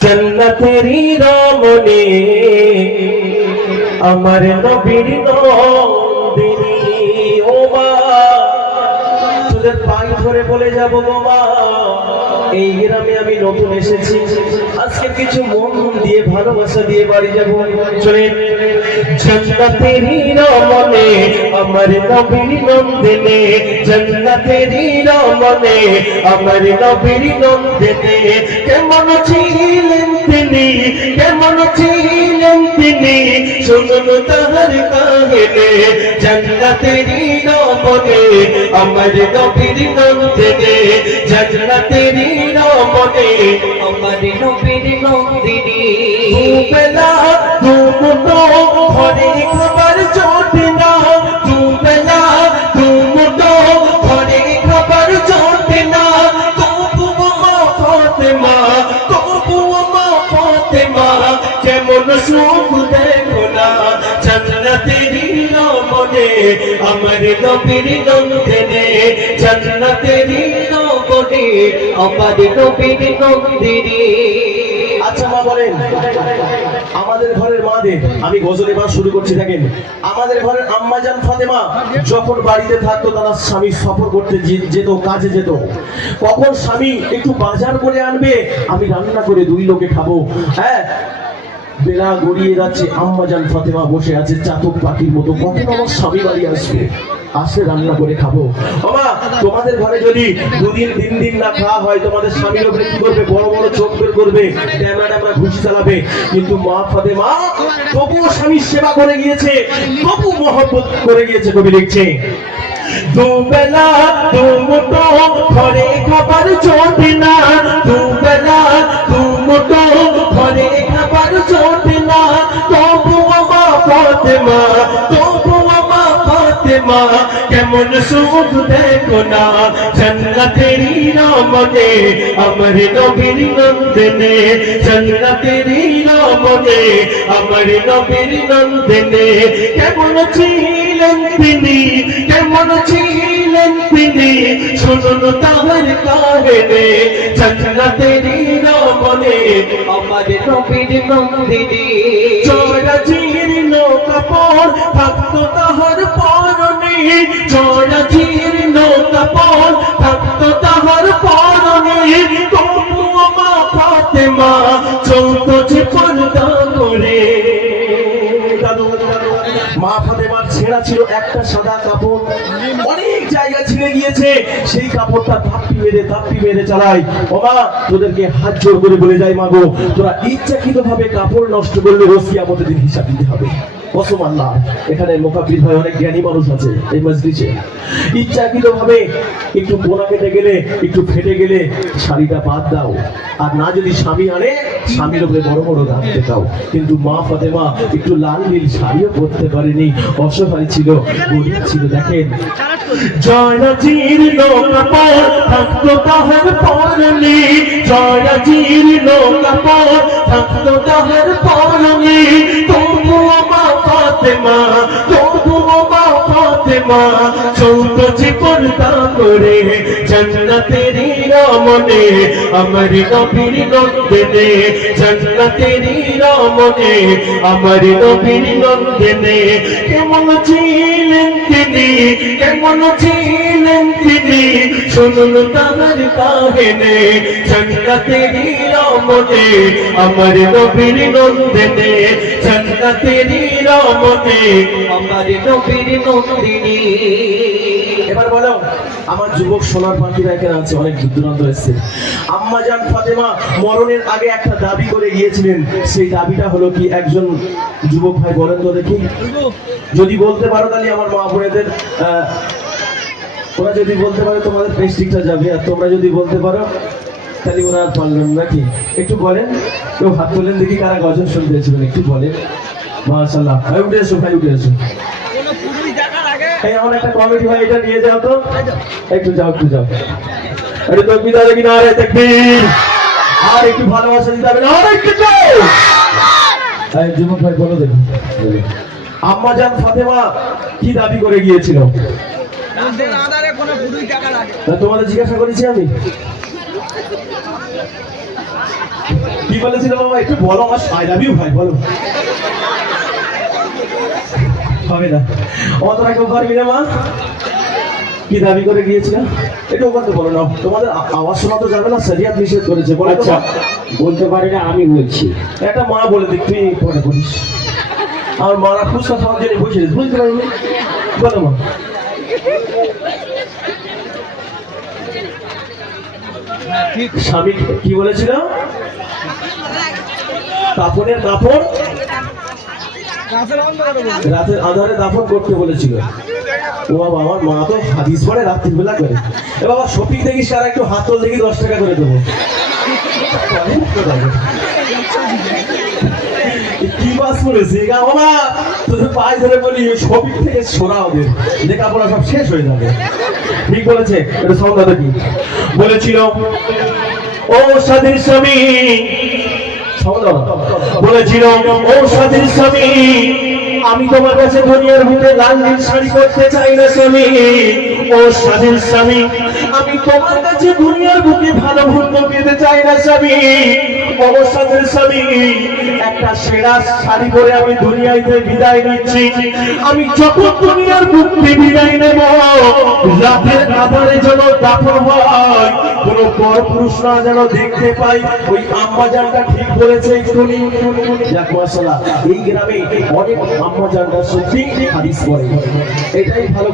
জন্নতেরি রমণে আমার নবীর নন্দিনী ও মা। তোদের পায়ে ধরে বলে যাব গো এই গ্রামে আমি নতুন এসেছি। আজকে কিছু মন দিয়ে ভালোবাসা দিয়ে বাড়ি যাব। চলে আমার নবীর নন্দিনী, জন্নতেরি রমণে, আমার নবীর নন্দিনী, কেমন ছিলেন তিনি, কেমন ছিলেন তিনি, শুনুন তাহার কাহিনী। জন্নতেরি রমণে আমার নবীর নন্দিনী জন্নতেরি রমণে আমার নবীর নন্দিনী দুবেলা দুমুটো ঘরে খাবার জোটে না, দুবেলা দুমুটো সুখ আমার নবীর নন্দিনে জান্নাতেরি রমণে আমার নবীর নন্দিনী আচ্ছা মা বলেন, আমাদের ঘরের মাদের, আমি গজল এবার শুরু করছি, দেখেন। আমাদের ঘরের আম্মাজান ফাতেমা, যখন বাড়িতে থাকতো, তারা স্বামী সফর করতে যেত, কাজে যেত। কখন স্বামী একটু বাজার করে আনবে, আমি রান্না করে দুই লোকে খাব। হ্যাঁ বেলা গড়িয়ে যাচ্ছে আম্মাজান ফাতেমা বসে আছে চাতক পাখির মতো। কখন আমার স্বামী বাড়ি আসবে? আসে রান্না করে খাব। বাবা, তোমাদের ঘরে যদি দুদিন, তিন দিন না খাওয়া হয়, তোমাদের স্বামীর উপরে কি করবে? বড় বড় চোখ বের করবে ট্যামরা ট্যামরা ঘুষি চালাবে। কিন্তু মা ফাতেমা, তবুও স্বামীর সেবা করে গিয়েছে, তবু মহব্বত করে গিয়েছে, কবি লিখছে। দুবেলা দুমুটো ঘরে খাবার জোটে না ফাতেমা, তবু মা ফাতেমা, কেমন সুখ দেখো না? জন্নতেরি রমনে আমার নবীর নন্দনে, জন্নতেরি রমনে আমার নবীর নন্দনে, কেমন ছিলেন তিনি? কেমন ছিলেন তিনি? শুনুন তাহার কাহিনী, জন্নতেরি রমনে আমার নবীর নন্দিনী। চড়া থাকতো তাহার পরনে চড়া জীর্ণ তাহার পরনে ফাতেমা মা ফাতেমার ছেঁড়া ছিল একটা সাদা কাপড়। অনেক জায়গা ছিঁড়ে গিয়েছে। সেই কাপড়টা তাপ্পি মেরে তাপ্পি মেরে চালাই ও মা, তোদেরকে হাত জোর করে বলে যাই মাগো তোরা ইচ্ছাকৃত ভাবে কাপড় নষ্ট করলে রসিয়া আমাদের দিন হিসাব দিতে হবে। কসম আল্লাহ এখানে মোকাবিল ভাই অনেক জ্ঞানী মানুষ আছে এই ইচ্ছাকৃত ভাবে একটু কেটে গেলে, একটু ফেটে গেলে শাড়িটা বাদ দাও। আর না যদি স্বামী আনে, স্বামীর উপরে বড় বড় দাও কিন্তু মা ফাতেমা একটু লাল নীল শাড়িও পরতে পারেনি, অসহায় ছিল ছিল, দেখেন। থাকতো তাহার থাকতো তাহার তবুও ফাতেমা, তবুও মা ফাতেমা চৌদ্দ পর্দা করে জন্নতেরি রমনে আমার নবীর নন্দনে, জন্নতেরি রমনে আমার নবীর নন্দনে কেমন ছিলেন তিনি? কেমন ছিলেন তিনি? শুনুন তাহার কাহিনী। জন্নতেরি রমনে আমার নবীর নন্দনে। জন্নতেরি রমনে আমার নবীর নন্দিনী। এবার বলো, আমার যুবক সোনার পাখিরা এখানে আছে অনেক দূর দূরান্ত এসছে। আম্মা জান ফাতেমা মরণের আগে একটা দাবি করে গিয়েছিলেন। সেই দাবিটা হলো কি একজন যুবক ভাই বলেন তো দেখি। যদি বলতে পারো তাহলে আমার মা বোনেদের ওরা যদি বলতে পারে তোমাদের পেস্টিকটা যাবে, আর তোমরা যদি বলতে পারো, তাহলে ওরা আর পারলেন নাকি একটু বলেন, কেউ হাত তোলেন দেখি কারা গজল শুনতে একটু বলেন। মাশাল্লাহ ভাই উঠে এসো, ভাই উঠে এসো। এই আমার একটা কমিটি ভাই এটা নিয়ে যাও তো। একটু যাও একটু যাও। আরে তো বিদা দেখি না, আরে তাকবীর আর একটু ভালোবাসা দিতে হবে আর একটু যাও। এই যুবক ভাই, বলো দেখি। আম্মা জান ফাতেমা কি দাবি করে গিয়েছিল? তোমাদের জিজ্ঞাসা করেছি আমি। কি বলেছিল বাবা একটু বলো আমার আই লাভ ভাই, বলো। হবে না। অতটা কেউ পারবি না মা। কি দাবি করে গিয়েছিলাম? এটা ওখানে বলো না তোমাদের আওয়াজ শোনা তো যাবে না নিষেধ করেছে বলে আচ্ছা বলতে পারি না আমি বলছি। একটা মা বলে দিক তুই পরে আর মারা ফুচকা খাওয়ার জন্য বসে বুঝতে পারিনি বলো মা। স্বামী কি বলেছিল? কাপড়ের কাপড় কাছের বন্ধ করে বলুন। রাতের আধারে দাফন করতে বলেছিল। ও বাবা, আমার মা তো হাদিস পড়ে রাত্রিবেলা করে। এ বাবা শপিং দেখিস আর একটু হাত তোল দেখি দশ টাকা করে দেবো। কি বাস করেছে? বাবা তোদের পায়ে ধরে বলি শপিং থেকে সরা ওদের। লেখাপড়া সব শেষ হয়ে যাবে। ঠিক বলেছে? এটা সন্ধ্যা কি বলেছিল, ও স্বাধীন স্বামী বলেছিল ও স্বামী, আমি তোমার কাছে দুনিয়ার ভিতরে লাল নীল শাড়ি করতে চাই না স্বামী। ও স্বাধীন স্বামী, আমি তোমার কাছে দুনিয়ার বুকে ভালো ভুল পেতে চাই না স্বামী। স্বাধীন স্বামী, একটা সেরা শাড়ি পরে আমি দুনিয়াতে বিদায় নিচ্ছি। আমি যখন দুনিয়ার মুক্তি বিদায় নেব, রাতের যেন দাফন হয় কোন পরপুরুষ না যেন দেখতে পাই ওই আম্মাজানটা ঠিক বলেছে একটুনি এই গ্রামে অনেক আম্মাজানটা সত্যি হাদিস করে এটাই ভালো